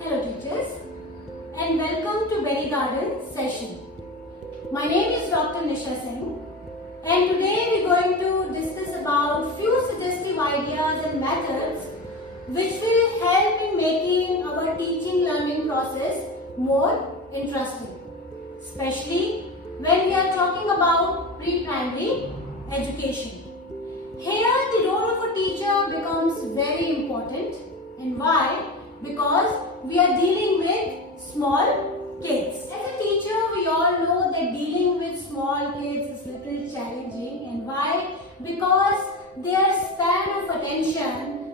Hello teachers and welcome to Berry Garden session. My name is Dr. Nisha Singh and today we are going to discuss about few suggestive ideas and methods which will help in making our teaching learning process more interesting, especially when we are talking about pre-primary education. Here the role of a teacher becomes very important. And why? Because we are dealing with small kids. As a teacher, we all know that dealing with small kids is a little challenging. And why? Because their span of attention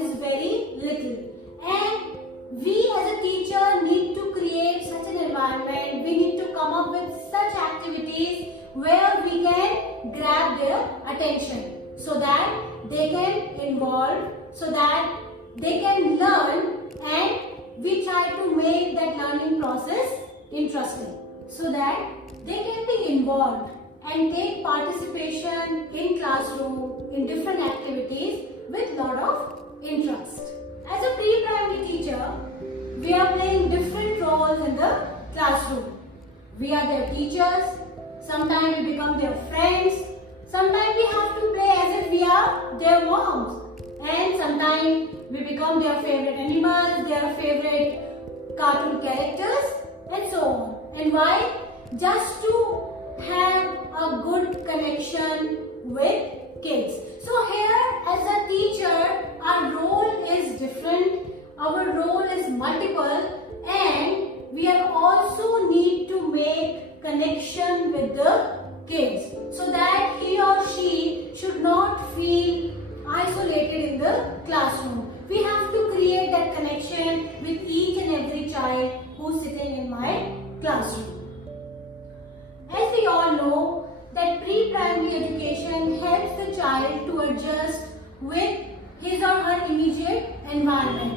is very little. And we as a teacher need to create such an environment. We need to come up with such activities where we can grab their attention so that they can involve, so that they can learn, and we try to make that learning process interesting so that they can be involved and take participation in classroom, in different activities with lot of interest. As a pre-primary teacher, we are playing different roles in the classroom. We are their teachers, sometimes we become their friends, sometimes we have to play as if we are their moms. And sometimes we become their favorite animals, their favorite cartoon characters and so on. And why? Just to have a good connection with kids. So here as a teacher, our role is different, our role is multiple, and we are also need to make connection with the kids so that he or she should not feel isolated in the classroom. We have to create that connection with each and every child who's sitting in my classroom. As we all know that pre-primary education helps the child to adjust with his or her immediate environment.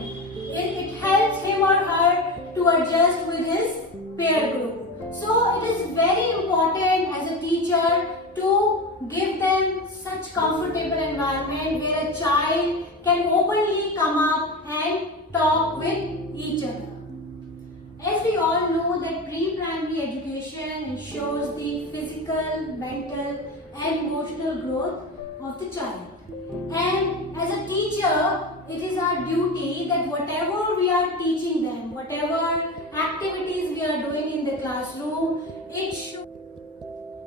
It helps him or her to adjust with his peer group. So it is very important as a teacher to give them such comfortable environment where a child can openly come up and talk with each other. As we all know that pre-primary education ensures the physical, mental and emotional growth of the child. And as a teacher, it is our duty that whatever we are teaching them, whatever activities we are doing in the classroom,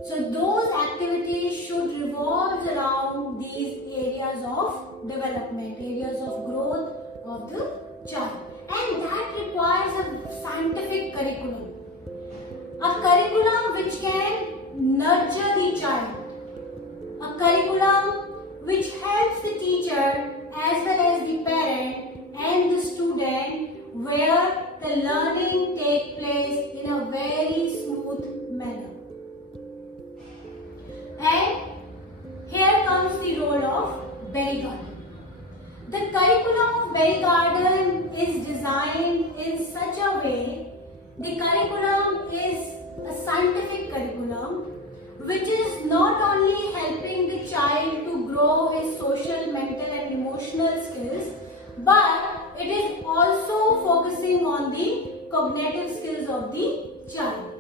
so those activities should revolve around these areas of development, areas of growth of the child. And that requires a scientific curriculum. A curriculum which can nurture the child. A curriculum which helps the teacher as well as the parent and the student where the learning takes place in a very smooth manner. And here comes the role of Berry Garden. The curriculum of Berry Garden is designed in such a way, the curriculum is a scientific curriculum which is not only helping the child to grow his social, mental and emotional skills, but it is also focusing on the cognitive skills of the child.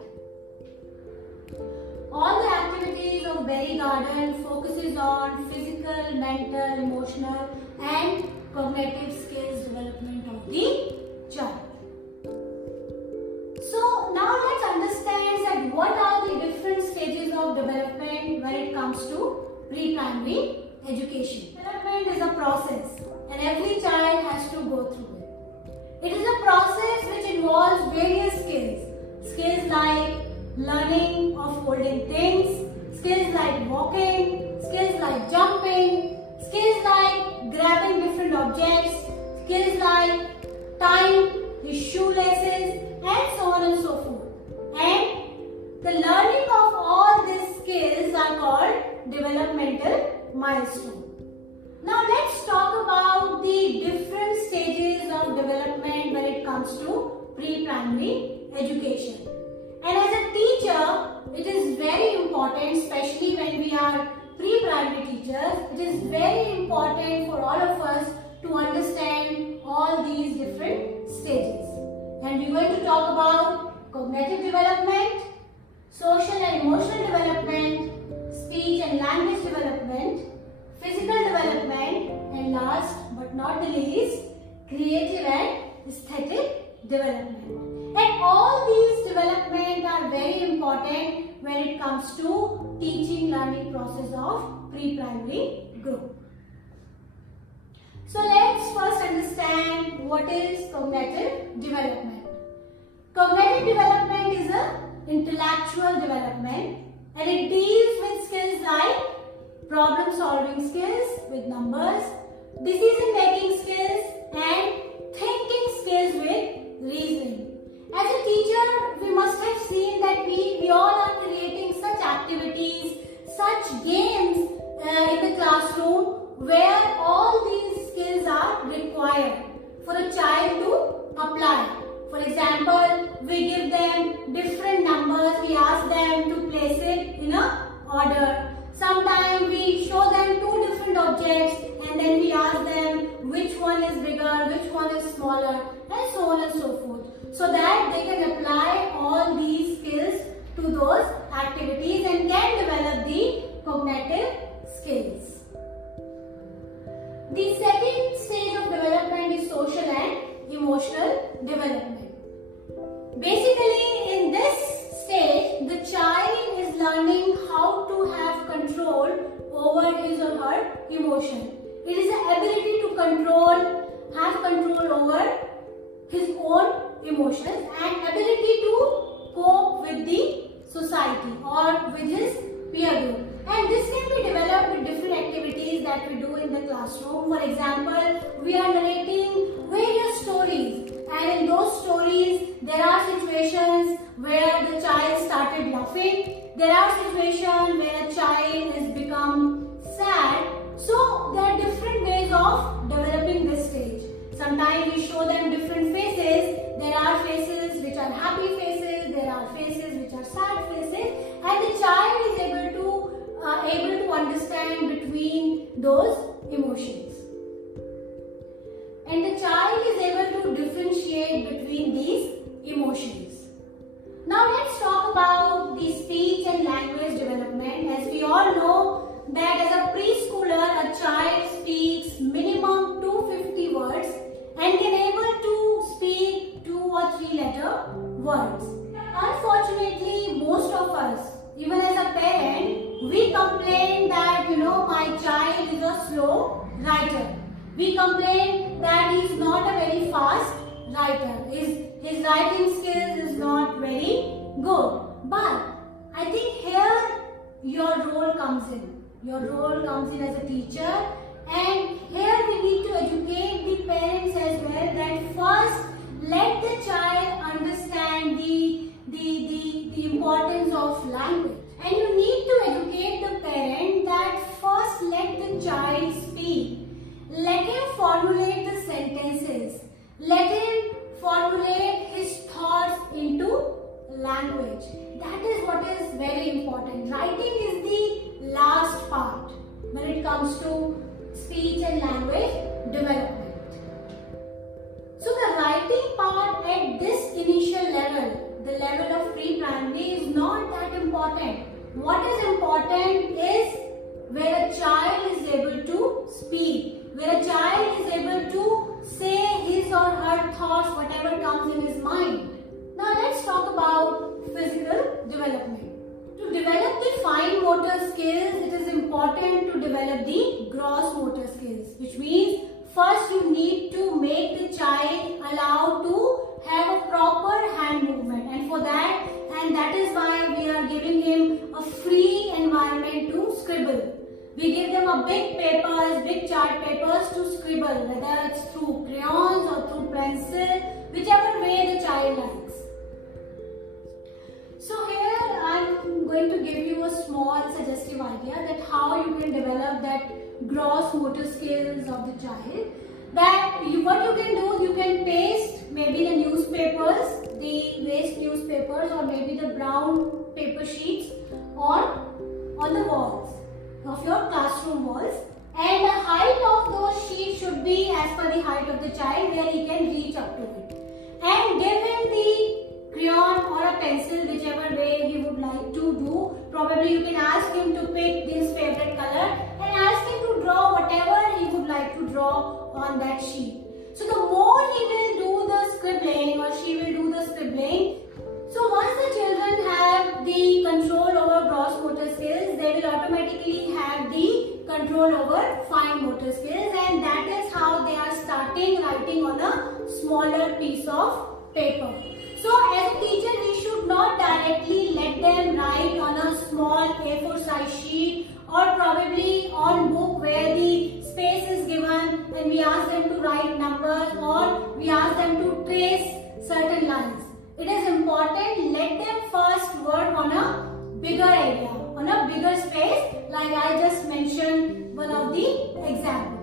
All the activities of Berry Garden focuses on physical, mental, emotional and cognitive skills development of the child. So now let's understand that what are the different stages of development when it comes to pre-primary education. Development is a process and every child has to go through it. It is a process which involves various skills. Skills like learning of holding things, skills like walking, skills like jumping, skills like grabbing different objects, skills like tying his shoelaces and so on and so forth. And the learning of all these skills are called developmental milestones. Now let's talk about the different stages of development when it comes to pre-primary education. And as a teacher, it is very important, especially when we are pre-primary teachers, it is very important for all of us to understand all these different stages. cognitive development, social and emotional development, speech and language development, physical development, and last but not the least, creative and aesthetic development. And all these development are very important when it comes to teaching learning process of pre-primary group. So let's first understand what is cognitive development. Cognitive development is an intellectual development and it deals with skills like problem solving skills with numbers, decision making skills and thinking skills with reasoning. As a teacher, we must have seen that we all are creating such activities, such games in the classroom where all these skills are required for a child to apply. For example, we give them different numbers, we ask them to place it in an order. Sometimes we show them two different objects and then we ask them which one is bigger, which one is smaller, and so on and so forth. So that they can apply all these skills to those activities and can develop the cognitive skills. The second stage of development is social and emotional development. Basically, in this stage, the child is learning how to have control over his or her emotion. It is the ability to have control over his own emotions and ability to cope with the society or with his peer group. And this can be developed with different activities that we do in the classroom. For example, we are narrating various stories and in those stories there are situations where the child started laughing. There are situations where a child has become sad. So there are different ways of developing this stage. Sometimes we show them different faces. There are faces which are happy faces, there are faces which are sad faces, and the child is able to understand between those emotions. And the child is able to differentiate between these emotions. Now let's talk about the speech and language development. As we all know that as a preschooler, a child speaks minimum 250 words and can able to speak 2 or 3 letter words. Unfortunately, most of us, even as a parent, we complain that my child is a slow writer. We complain that he is not a very fast writer. His writing skills is not very good. But I think here your role comes in. Your role comes in as a teacher. And here we need to educate the parents as well that first let the child understand the importance of language. And you need to educate the parent that first let the child speak. Let him formulate the sentences. Let him formulate his thoughts into language. That is what is very important. Writing is the last part when it comes to speech and language development. So the writing part at this initial level, the level of pre-primary, is not that important. What is important is where a child is able to speak, where a child is able to say his or her thoughts, whatever comes in his mind. Now let's talk about physical development. To develop the fine motor skills, it is important to develop the gross motor skills, which means first you need to make the child allowed to have a proper hand movement, and for that, and that is why we are giving him a free environment to scribble. We give them a big papers, big chart papers to scribble, whether it's through crayons or through pencil, whichever way the child likes. So here I am going to give you a small suggestive idea that how you can develop that gross motor skills of the child. What you can do, you can paste maybe the newspapers, the waste newspapers, or maybe the brown paper sheets on the walls of your classroom walls, and the height of those sheets should be as per the height of the child where he can reach up to it. And give him the crayon or a pencil, whichever way he would like to do. Probably you can ask him to pick his favorite color and ask him to draw whatever he would like to draw on that sheet. So the more he will do the scribbling or she will do the scribbling, so once the children have the control over gross motor skills, they will automatically have the control over fine motor skills, and that is how they are starting writing on a smaller piece of paper. So as a teacher, we should not directly let them write on a small A4 size sheet or probably on book where the space is given and we ask them to write numbers or we ask them to trace certain lines. It is important, let them first work on a bigger area, on a bigger space, like I just mentioned one of the examples.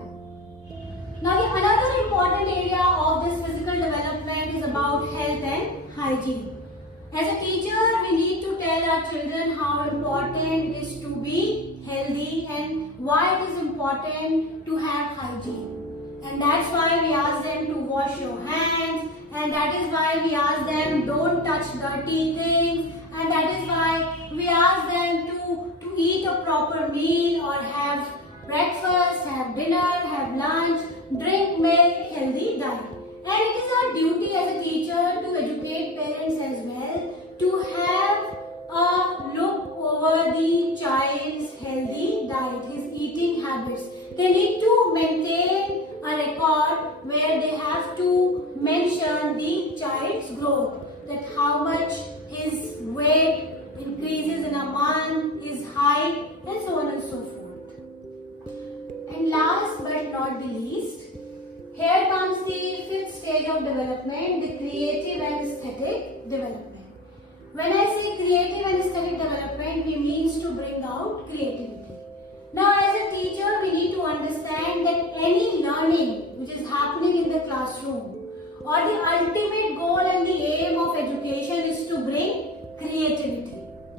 Now another important area of this physical development is about health and hygiene. As a teacher, we need to tell our children how important it is to be healthy and why it is important to have hygiene. And that's why we ask them to wash your hands, and that is why we ask them don't touch dirty things, and that is why we ask them to eat a proper meal or have breakfast, have dinner, have lunch, drink milk, healthy diet. And it is our duty as a teacher to educate parents as well to have a look over the child's healthy diet, his eating habits. They need to maintain a record where they have to mention the child's growth, that how much his weight increases in a month, his height, and so on and so forth. And last but not the least, here comes the fifth stage of development, the creative and aesthetic development. When I say creative and aesthetic development, we mean to bring out creativity. Now as a teacher, we need to understand that any learning which is happening in the classroom or the ultimate goal and the aim of education is to bring creativity.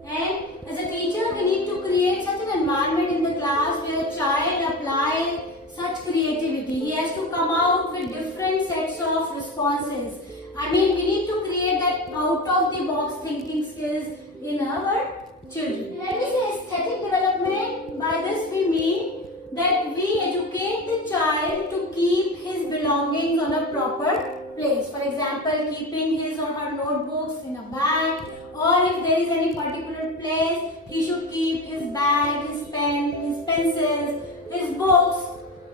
And as a teacher, we need to create such an environment in the class where a child applies such creativity. He has to come out with different sets of responses. I mean, we need to create that out of the box thinking skills in our children. When we say aesthetic development, by this we mean that we educate the child to keep his belongings on a proper place. For example, keeping his or her notebooks in a bag, or if there is any particular place, he should keep his bag, his pen, his pencils, his books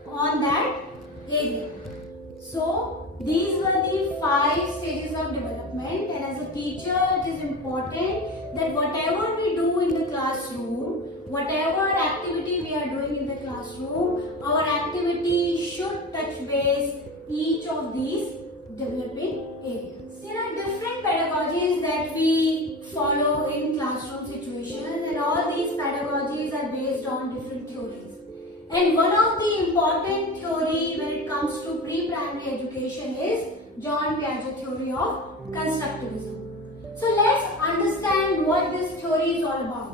on that area. So these were the 5 stages of development, and as a teacher it is important that whatever we do in the classroom, whatever activity we are doing in the classroom, our activity should touch base each of these developing areas. There are different pedagogies that we follow in classroom situations, and all these pedagogies are based on different theories. And one of the important theory when it comes to pre-primary education is John Piaget theory of constructivism. So let's understand what this theory is all about.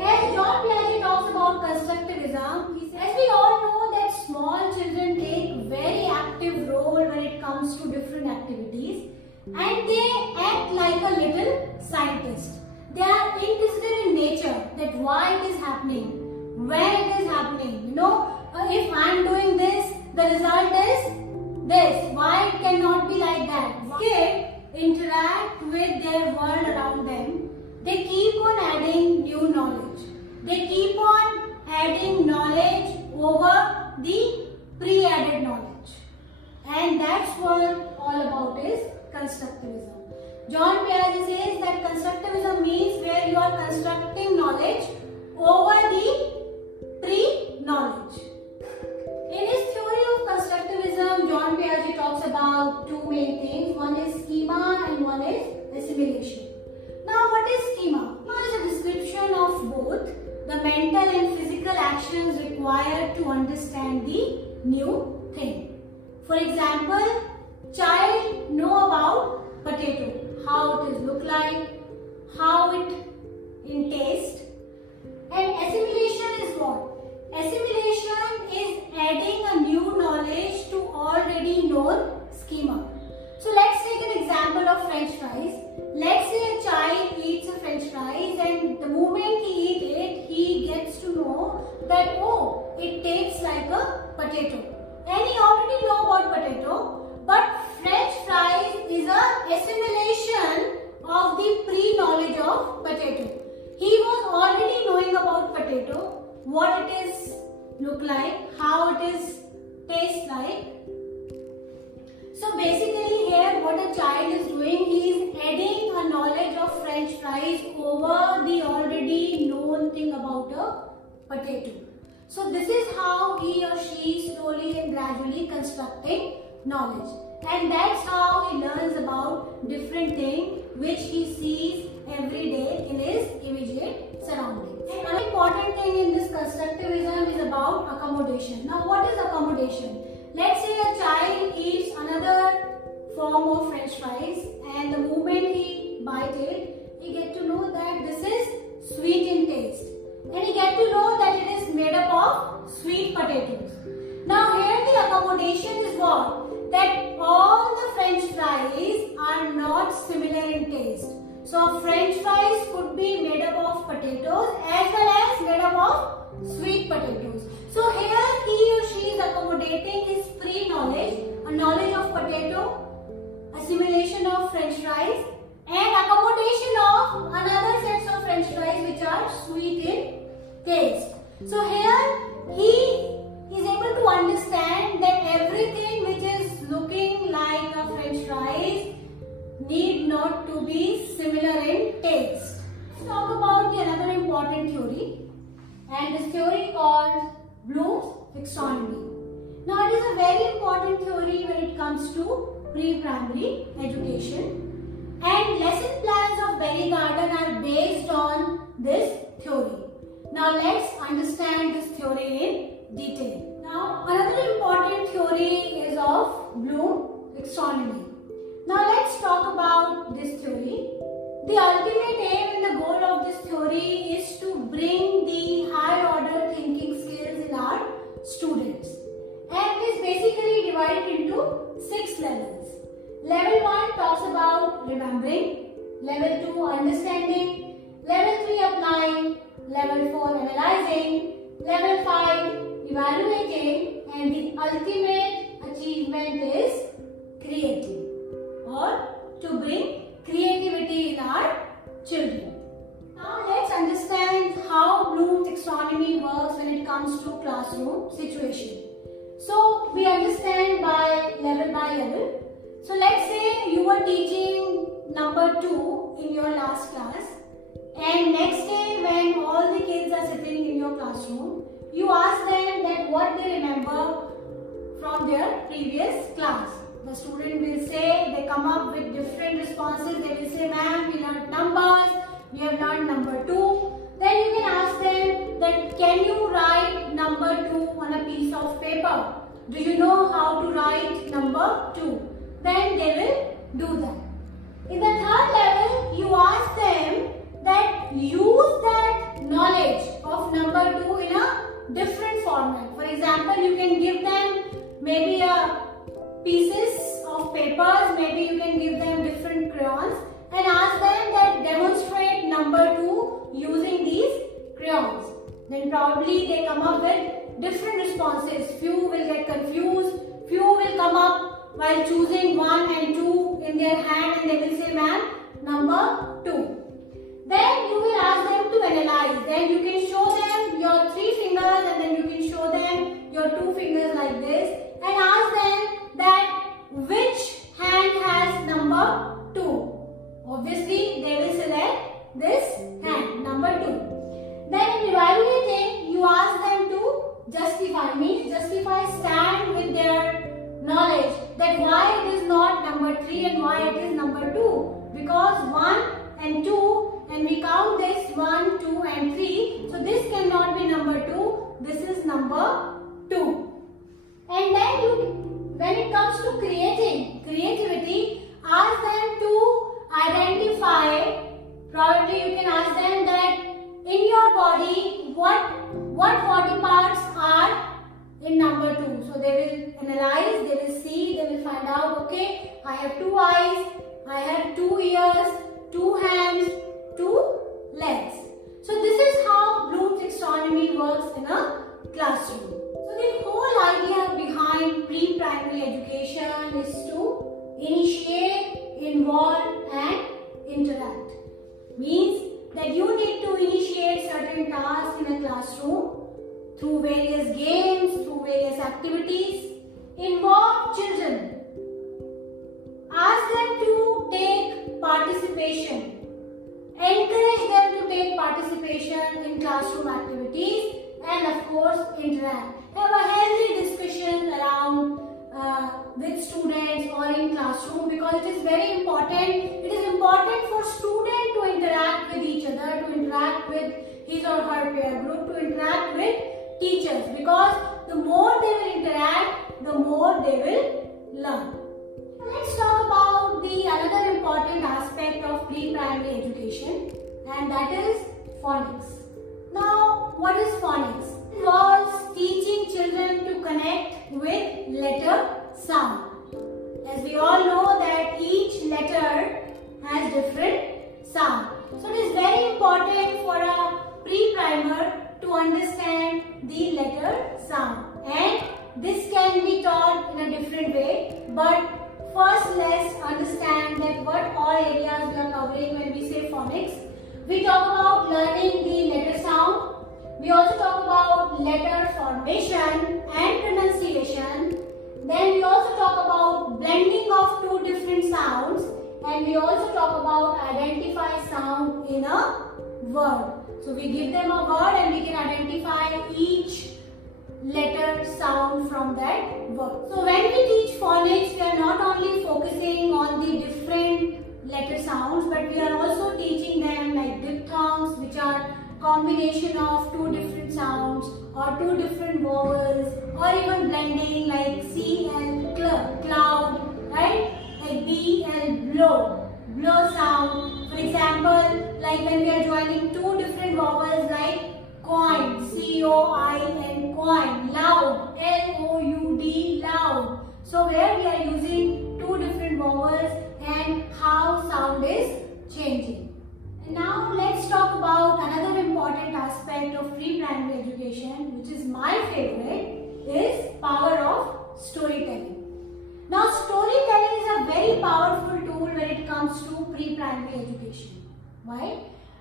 As John Piaget talks about constructivism, he says, as we all know that small children take very active role when it comes to different activities, and they act like a little scientist. They are inquisitive in nature, that why it is happening, when it is happening. If I am doing this, the result is this. Why it cannot be like that? Kids interact with their world around them. They keep on adding new knowledge. They keep on adding knowledge over the pre-added knowledge. And that's what all about is constructivism. John Piaget says that constructivism means where you are constructing knowledge over the pre-knowledge. In his theory of constructivism, John Piaget talks about 2 main things. One is schema and one is assimilation. Now what is schema? Schema is a description of both the mental and physical actions required to understand the new thing. For example, child know about potato, how it is look like, how it in taste. And assimilation is what? Assimilation is adding a new knowledge to already known schema. So let's take an example example of French fries. Let's say a child eats a French fries and the moment he eats it, he gets to know that, oh, it tastes like a potato. And he already know about potato, but French fries is a assimilation of the pre-knowledge of potato. He was already knowing about potato, what it is look like, how it is taste like. So basically here what a child is doing, he is adding a knowledge of French fries over the already known thing about a potato. So this is how he or she slowly and gradually constructing knowledge. And that's how he learns about different things which he sees every day in his immediate surroundings. And one important thing in this constructivism is about accommodation. Now what is accommodation? Let's say a child eats another form of French fries and the moment he bites it, he gets to know that this is sweet in taste. And he gets to know that it is made up of sweet potatoes. Now here the accommodation is what? That all the French fries are not similar in taste. So French fries could be made up of potatoes as well as made up of sweet potatoes. So here he or she is accommodating his pre-knowledge, a knowledge of potato, assimilation of French fries and accommodation of another sets of French fries which are sweet in taste. So here he is able to understand that everything which is looking like a French fries need not to be similar in taste. Let's talk about the another important theory, and this theory called Bloom's taxonomy. Now it is a very important theory when it comes to pre-primary education, and lesson plans of Berry Garden are based on this theory. Now let's understand this theory in detail. Now another important theory is of Bloom's taxonomy. Now let's talk about this theory. The ultimate aim and the goal of this theory is to bring the higher order thinking skills in our students. And it is basically divided into 6 levels. Level 1 talks about remembering, level 2 understanding, level 3 applying, level 4 analyzing, level 5 evaluating, and the ultimate achievement is creating, or to bring creativity in our children. Now let's understand how Bloom's taxonomy works when it comes to classroom situation. So we understand by level. So let's say you were teaching number 2 in your last class, and next day when all the kids are sitting in your classroom, you ask them that what they remember from their previous class. The student will say, they come up with different responses. They will say, ma'am, we learned numbers, we have learned number 2. Then you can ask them that, can you write number 2 on a piece of paper? Do you know how to write number 2? Then they will do that. In the third level, you ask them that use that knowledge of number 2 in a different format. For example, you can give them maybe a pieces of papers, maybe you can give them different crayons and ask them that demonstrate number 2 using these crayons. Then probably they come up with different responses. Few will get confused, few will come up while choosing 1 and 2 in their hand and they will say, ma'am, number 2. Then you will ask them to analyze. Then you can show them your 3 fingers and then you can show them your 2 fingers like this and ask them that which hand has number 2. Obviously, they will select this hand, number 2. Then in evaluating, you ask them to justify, means justify, stand with their knowledge that why it is not number 3 and why it is number 2. Because 1 and 2, and we count this 1, 2 and 3. So this cannot be number 2, this is number 2. And then when it comes to creativity, ask them to identify, probably you can ask them that in your body, what body parts are in number 2. So they will analyze, they will see, they will find out, okay, I have 2 eyes, I hands, 2 legs. So this is how Bloom's taxonomy works in a classroom. So the whole idea behind pre-primary education is to initiate, involve and interact. Means that you need to initiate certain tasks in a classroom through various games, through various activities. Involve children. Ask them to take participation. Encourage them to take participation in classroom activities and of course interact. Have a healthy discussion around with students or in classroom, because it is very important. It is important for student to interact with each other, to interact with his or her peer group, to interact with teachers, because the more they will interact, the more they will learn. Let's talk about the another important aspect of pre-primary education, and that is phonics. Now, what is phonics? It involves teaching children to connect with letter sound. As we all know that each letter has different sound. So it is very important for a pre-primer to understand the letter sound, and this can be taught in a different way. But first let's understand that what all areas we are covering when we say phonics. We talk about learning the letter sound. We also talk about letter formation and pronunciation. Then we also talk about blending of two different sounds, and we also talk about identify sound in a word. So we give them a word and we can identify each letter sound from that word. So when we teach phonics, we are not only focusing on the different letter sounds, but we are also teaching them like diphthongs, which are combination of two different sounds or two different vowels, or even blending like CL cloud, right? Like BL blow sound. For example, like when we are joining two different vowels like coin, COIN, coin, loud, LOUD, loud. So where we are using two different vowels and how sound is changing. And now let's talk about another important aspect of pre-primary education, which is my favorite, is power of storytelling. Now storytelling is a very powerful tool when it comes to pre-primary education. Why?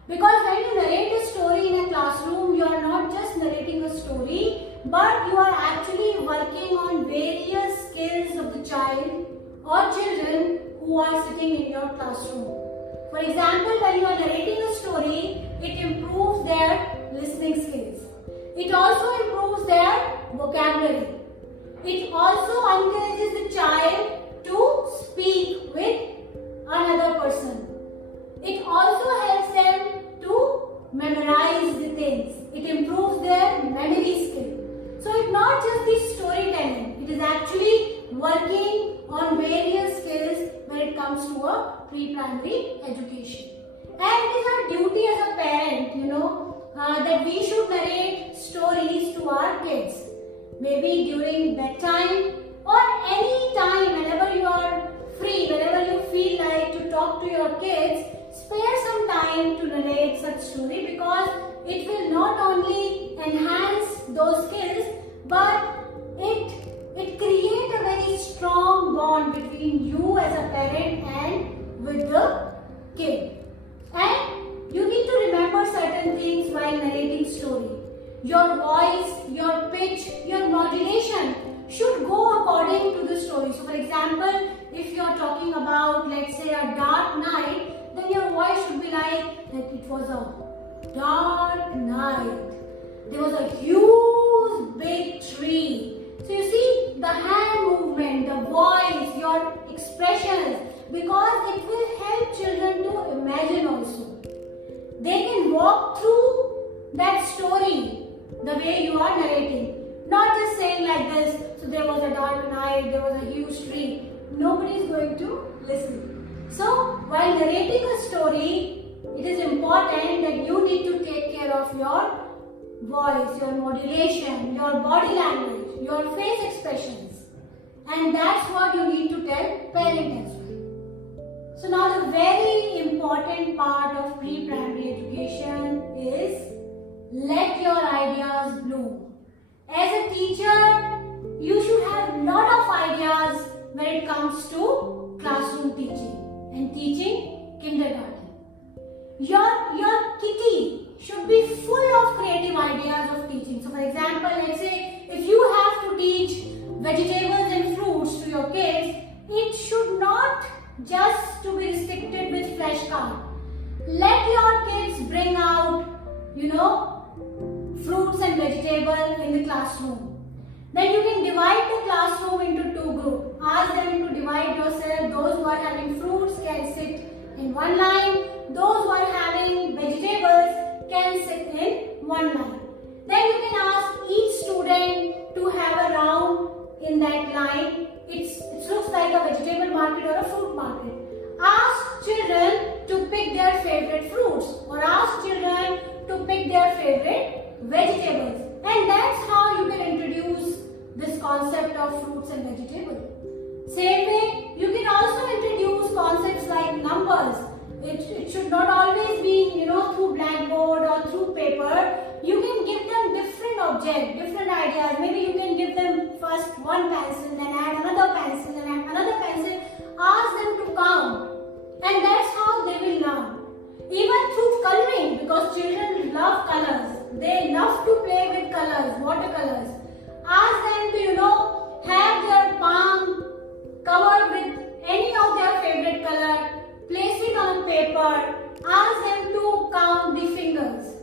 Because when you narrate a story in a classroom, you are not just narrating a story, but you are actually working on various skills of the child or children who are sitting in your classroom. For example, when you are narrating a story, it improves their listening skills. It also improves their vocabulary. It also encourages the child to speak with another person. It also helps them to memorize the things. It improves their memory skill. So it's not just the storytelling. It is actually working on various skills when it comes to a pre-primary education. And it is our duty as a parent, that we should narrate stories to our kids. Maybe during bedtime or any time whenever you are free, whenever you feel like to talk to your kids, spare some time to narrate such story, because it will not only enhance those skills, but it creates a very strong bond between you as a parent and with the kid. And you need to remember certain things while narrating story. Your voice, your pitch, your modulation should go according to the story. So for example, if you are talking about, let's say, a dark night, then your voice should be like that it was a dark night. There was a huge big tree. So you see the hand movement, the voice, your expressions, because it will help children to imagine also. They can walk through that story the way you are narrating. Not just saying like this, so there was a dark night, there was a huge tree. Nobody is going to listen. So while narrating a story, it is important that you need to take care of your voice, your modulation, your body language, your face expressions. And that's what you need to tell parents as well. So now the very important important part of pre-primary education is let your ideas bloom. As a teacher, you should have lot of ideas when it comes to classroom teaching and teaching kindergarten. Your kitty should be full of creative ideas of teaching. So for example, let's say if you have to teach vegetables and fruits to your kids, it should not just to be restricted with fresh cut. Let your kids bring out, fruits and vegetables in the classroom. Then you can divide the classroom into two groups. Ask them to divide yourself. Those who are having fruits can sit in one line. Those who are having vegetables can sit in one line. Then you can ask each student to have a round in that line. It looks like a vegetable market or a fruit market. Ask children to pick their favorite fruits or ask children to pick their favorite vegetables. And that's how you can introduce this concept of fruits and vegetables. Same way, you can also introduce concepts like numbers. It should not always be, through blackboard or through paper. You can give them different objects, different ideas. Maybe you can give them first one pencil, then add another pencil, then add another pencil. Ask them to count. And that's how they will learn. Even through coloring, because children love colors. They love to play with colors, watercolors. Ask them to, have their palm covered with any of their favorite color. Place it on paper. Ask them to count the fingers.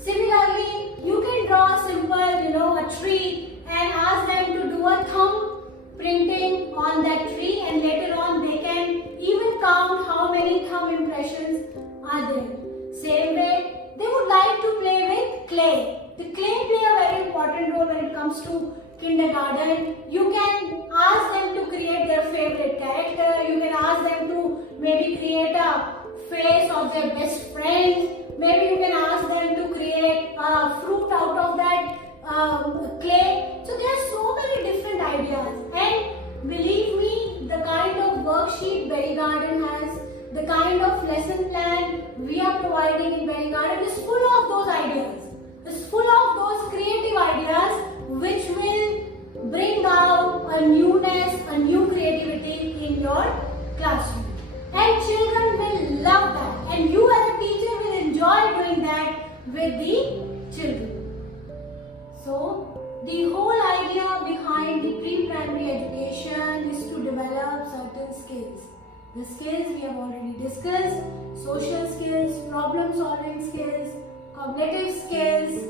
Similarly, you can draw a simple, a tree and ask them to do a thumb printing on that tree, and later on they can even count how many thumb impressions are there. Same way, they would like to play with clay. The clay play a very important role when it comes to kindergarten. You can ask them to create their favorite character. You can ask them to maybe create a face of their best friend. Maybe you can ask them to create a fruit out of that clay. So there are so many different ideas. And believe me, the kind of worksheet Berry Garden has, the kind of lesson plan we are providing in Berry Garden is full of those ideas. It's full of those creative ideas which will bring out a newness, a new creativity in your classroom. And children will love that. And you as a teacher will enjoy doing that with the children. So, the whole idea behind the pre-primary education is to develop certain skills. The skills we have already discussed: social skills, problem solving skills, cognitive skills,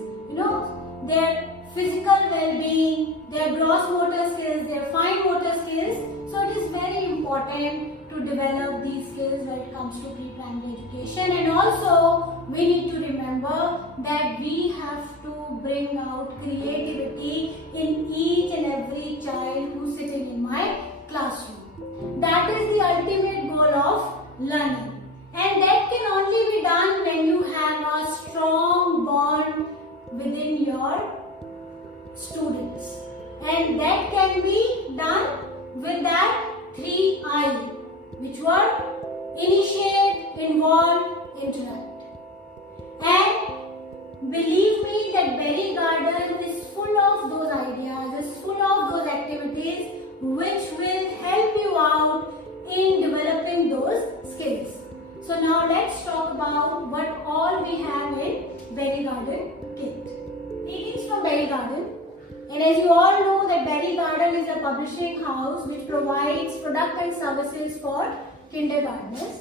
their physical well-being, their gross motor skills, their fine motor skills. So it is very important to develop these skills when it comes to pre-primary education. And also we need to remember that we have to bring out creativity in each and every child who's sitting in my classroom. That is the ultimate goal of learning. And that can only be done when you have a strong bond within your students. And that can be done with that 3I, which were initiate, involve, interact. And believe me that Berry Garden is full of those ideas, is full of those activities which will help you out in developing those skills. So now let's talk about what all we have in Berry Garden kit. It is from Berry Garden, and as you all know that Berry Garden is a publishing house which provides product and services for kindergartners,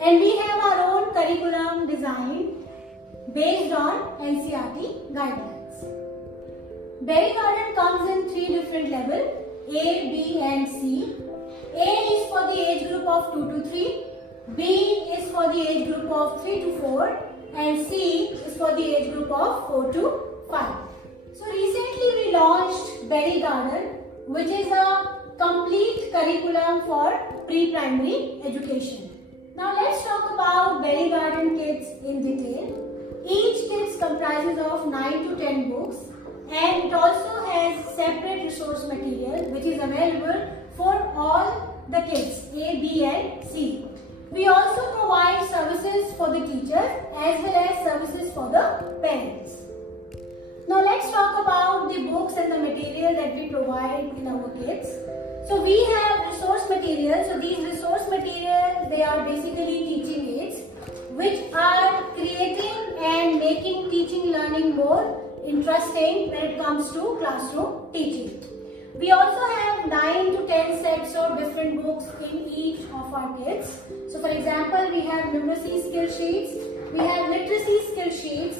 and we have our own curriculum design based on NCERT guidelines. Berry Garden comes in 3 different levels: A, B and C. A is for the age group of 2 to 3, B is for the age group of 3 to 4, and C is for the age group of 4 to 5. So recently we launched Berry Garden, which is a complete curriculum for pre-primary education. Now let's talk about Berry Garden kits in detail. Each kit comprises of 9 to 10 books, and it also has separate resource material which is available for all the kids A, B and C. We also provide services for the teachers as well as services for the parents. Now let's talk about the books and the material that we provide in our kids. So we have resource materials. So these resource materials, they are basically teaching aids which are creating and making teaching learning more interesting when it comes to classroom teaching. We also have 9 to 10 sets of different books in each of our kits. So for example, we have numeracy skill sheets, we have literacy skill sheets,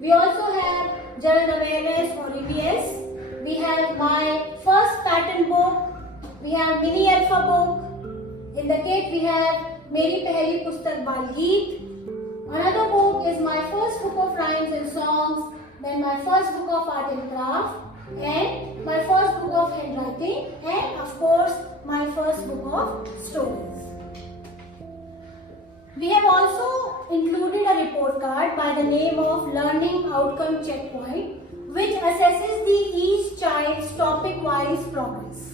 we also have general awareness or EVS, we have my first pattern book, we have mini alpha book, in the kit we have Meri Pehli Pustak Bal Geet. Another book is my first book of rhymes and songs, then my first book of art and craft, and my first book of handwriting, and of course my first book of stories. We have also included a report card by the name of Learning Outcome Checkpoint, which assesses each child's topic-wise progress.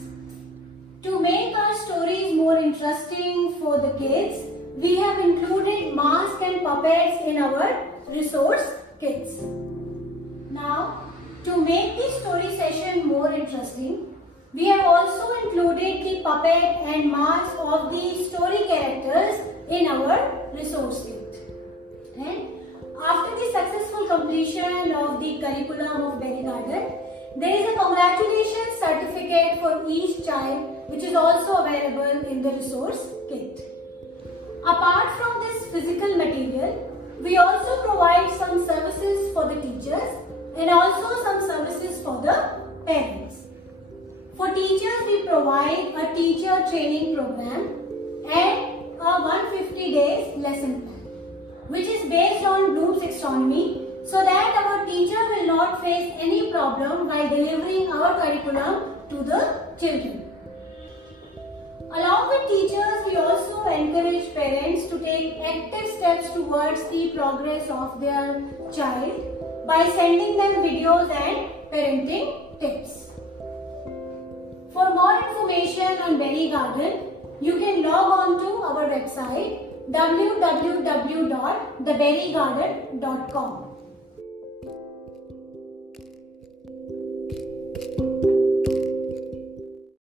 To make our stories more interesting for the kids, we have included masks and puppets in our resource kits. Now, to make the story session more interesting, we have also included the puppet and mask of the story characters in our resource kit. And after the successful completion of the curriculum of Berry Garden, there is a congratulations certificate for each child which is also available in the resource kit. Apart from this physical material, we also provide some services for the teachers and also some services for the parents. For teachers, we provide a teacher training program and a 150 days lesson plan, which is based on Bloom's taxonomy, so that our teacher will not face any problem while delivering our curriculum to the children. Along with teachers, we also encourage parents to take active steps towards the progress of their child by sending them videos and parenting tips. For more information on Berry Garden, you can log on to our website www.theberrygarden.com.